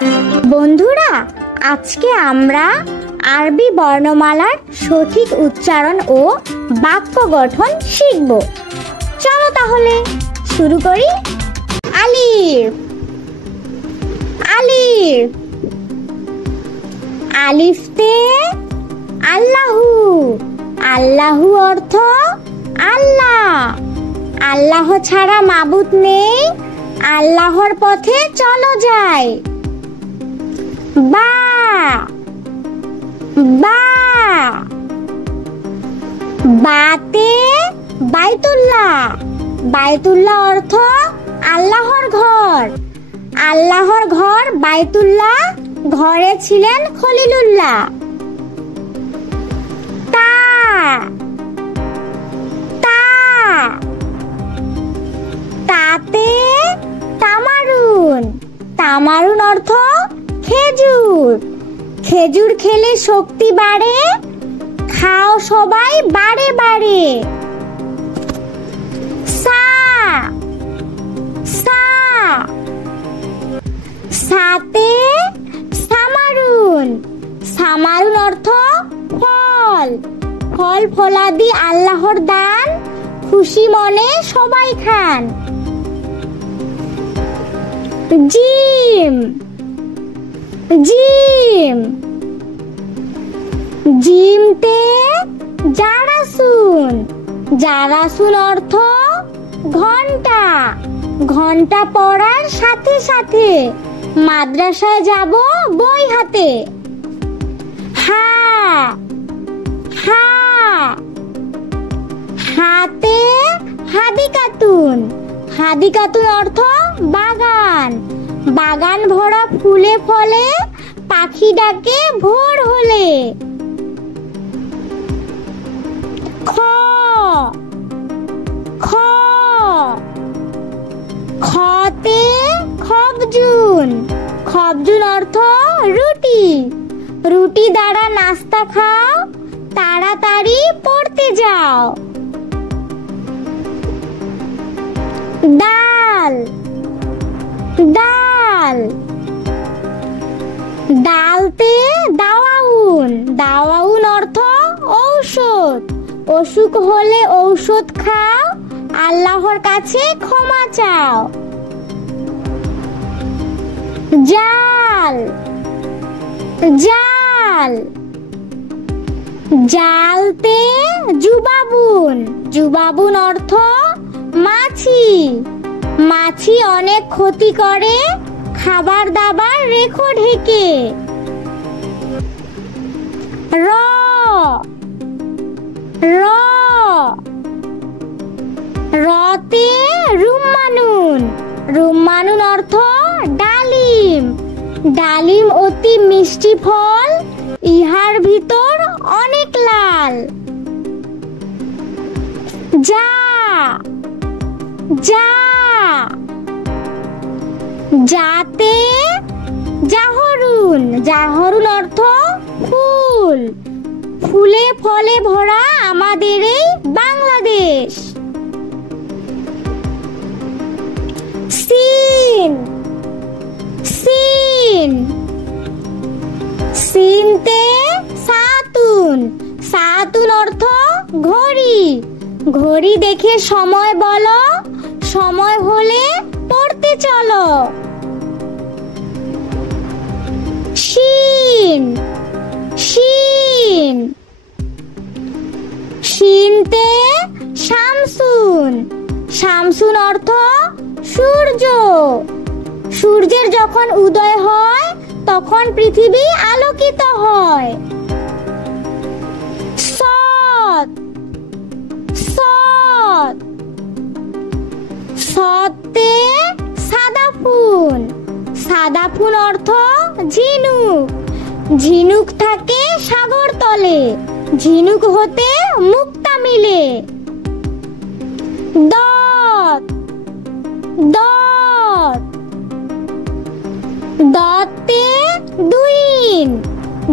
বন্ধুরা, আজকে আমরা আরবি বর্ণমালার সঠিক উচ্চারণ ও বাক্য গঠন শিখব। চলো তাহলে শুরু করি। আলিফ, আলিফ, আলিফতে আল্লাহু, আল্লাহু অর্থ আল্লাহ। আল্লাহ ছাড়া মাবুদ নেই, আল্লাহর পথে চলো যাই। বা, বা, বাতে বাইতুল্লাহ, বাইতুল্লাহ অর্থ আল্লাহর ঘর। আল্লাহর ঘর বাইতুল্লাহ, ঘরে ছিলেন খলিলুল্লাহ। তা, তা, তাতে তামারুন, তামারুন অর্থ খেজুর। খেজুর খেলে শক্তি বাড়ে, খাও সবাই বারে বারে। সা, সা, সাতে সামারুন, সামারুন অর্থ ফল। ফল ফলাদি আল্লাহর দান, খুশি মনে সবাই খান। জিম, জিম, জিমতে জারাসুন, জারাসুন অর্থ ঘন্টা। ঘন্টা পড়ার সাথে সাথে মাদ্রাসায় যাব বই হাতে। হা, হা, হাতে হাদিকাতুন, হাদিকাতুন অর্থ বাগান। বাগান ভরা ফুলে ফলে, পাখি ডাকে ভোর হলে। খ, খ, খতে খবজুন, খবজুন অর্থ রুটি। রুটি দ্বারা নাস্তা খাও, তাড়াতাড়ি পড়তে যাও। ডাল, ডাল, ডালতে দাওয়াউন, দাওয়াউন অর্থ ঔষধ। অসুখ হলে ঔষধ খাও, আল্লাহর কাছে ক্ষমা চাও। জাল, জাল, জালতে জুবাবুন, জুবাবুন অর্থ মাছি। মাছি অনেক ক্ষতি করে, খাবার দাবার রেখো ঢেকে। র, র, রতে রুম্মানুন, রুম্মানুন অর্থ ডালিম। ডালিম অতি মিষ্টি ফল, ইহার ভিতর অনেক লাল। যা, যা, যাতে জাহরুন, জাহরুন অর্থ ফুল। ফুলে ফলে ভরা আমাদের এই বাংলাদেশ। সিন, সিন, সিনতে সাতুন, সাতুন অর্থ ঘড়ি। ঘড়ি দেখে সময় বলো, সময় হলে পড়তে চলো। শিন, শিন, শিনতে শামসুন, শামসুন অর্থ সূর্য। সূর্যের যখন উদয় হয়, তখন পৃথিবী আলোকিত হয়। সৎ, সৎ, সতে সাদাফুন, সাদাফুন অর্থ ঝিনুক। ঝিনুক থাকে সাগর তলে, ঝিনুক হতে মুক্তা মিলে। দত, দত, দতে দুইন,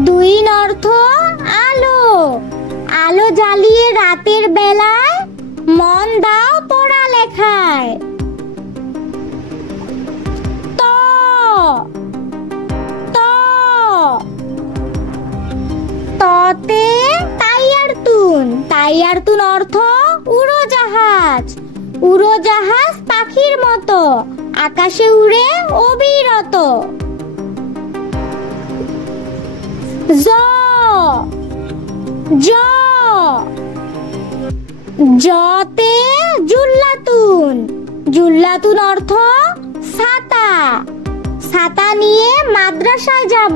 দুইন অর্থ আলো। আলো জ্বালিয়ে রাতের বেলায় মন দাও পড়ালেখায়। ত, ইয়ারতুন অর্থ উড়োজাহাজ। উড়োজাহাজ পাখির মতো আকাশে উড়ে অবিরত। জ জ জতে জুল্লাতুন। জুল্লাতুন অর্থ ছাতা। ছাতা নিয়ে মাদ্রাসায় যাব,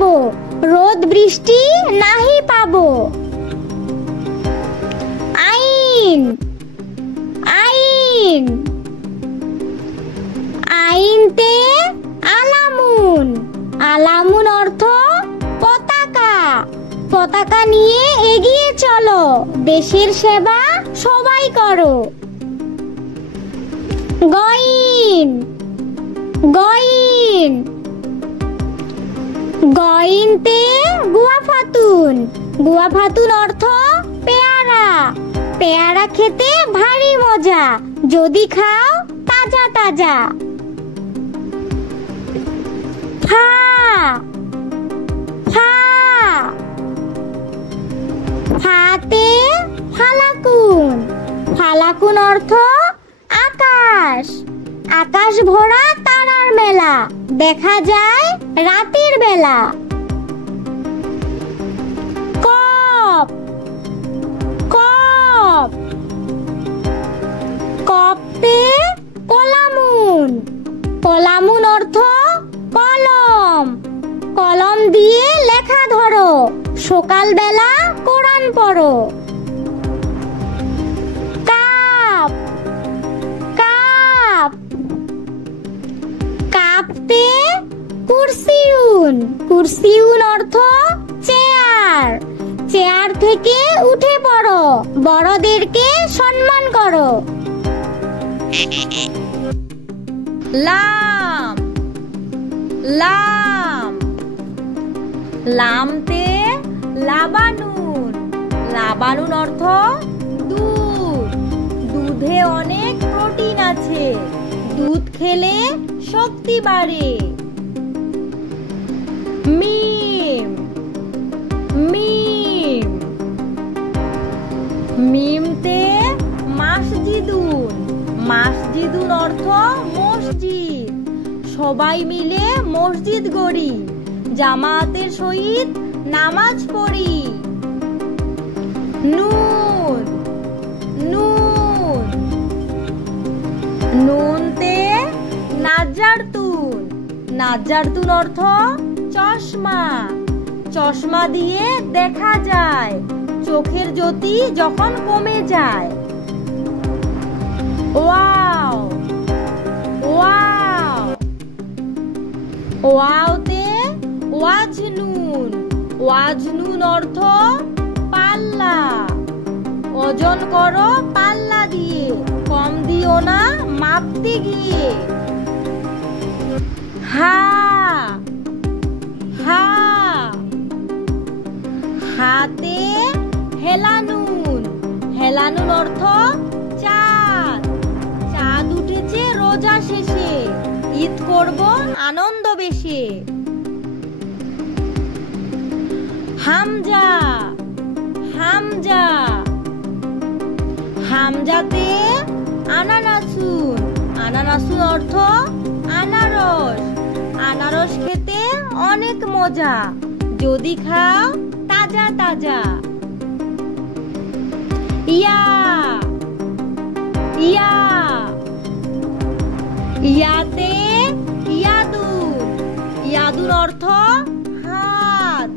রোদ বৃষ্টি নাহি পাবো। আইন আইন আইনতে আলামুন। আলামুন অর্থ পতাকা। পতাকা নিয়ে এগিয়ে চলো, দেশের সেবা সবাই করো। গইন গইন গইনতে গুয়াফাতুন। গুয়াফাতুন অর্থ পেয়ারা। পেয়ারা খেতে ভারী মজা, যদি খাও তাজা তাজা। ফা ফা ফাতে ফালাকুন। ফালাকুন অর্থ আকাশ। আকাশ ভরা তারার মেলা, দেখা যায় রাতের বেলা। কপ কপ কপতে কলামুন। কলামুন অর্থ কলম। কলম দিয়ে লেখা ধরো, সকালবেলা কোরআন পড়ো। Cup cup কাপতে কুরসিউন। কুরসিউন অর্থ চেয়ার। চেয়ার থেকে উঠে পড়ো, বড়দেরকে সম্মান করো। লাম লাম লামতে লাবানুন। লাবানুন অর্থ দুধ। দুধে অনেক প্রোটিন আছে, দুধ খেলে শক্তি বাড়ে। মিম মিম মিমতে মাসজিদুন। মাসজিদুন অর্থ মসজিদ। সবাই মিলে মসজিদ গড়ি, জামাতের সহিত নামাজ পড়ি। নুন নুন নুনতে নাজ্জারতুন। নাজ্জারতুন অর্থ চশমা। চশমা দিয়ে দেখা যায়, চোখের জ্যোতি যখন কমে যায়। Wow wow ওয়াওতে ওয়াজনুন। ওয়াজনুন অর্থ পাল্লা। ওজন করো পাল্লা দিয়ে, কম দিও না মাপতে গিয়ে। হা হা হাতে হেলানুন। হেলানুন অর্থ চাঁদ। চাঁদ উঠেছে রোজা শেষে, ঈদ করব আনন্দ বেশে। হামজা হামজা হামজাতে আনানাসুন। আনানাসুন অর্থ আনারস। আনারস খেতে অনেক মজা, যদি খাও তাজা তাজা। ইয়া ইয়া ইয়াতে ইয়াদুন। ইয়াদুন অর্থ হাত।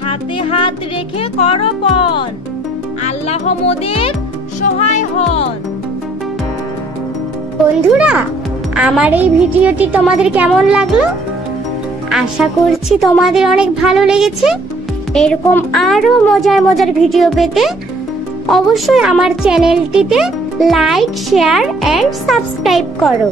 হাতে হাত রেখে করো পণ, আল্লাহ মোদের সহায় হন। বন্ধুরা, আমার এই ভিডিওটি তোমাদের কেমন লাগলো? আশা করছি তোমাদের অনেক ভালো লেগেছে। এরকম আরো মজার মজার ভিডিও পেতে অবশ্যই আমার চ্যানেলটিতে লাইক, শেয়ার এন্ড সাবস্ক্রাইব করো।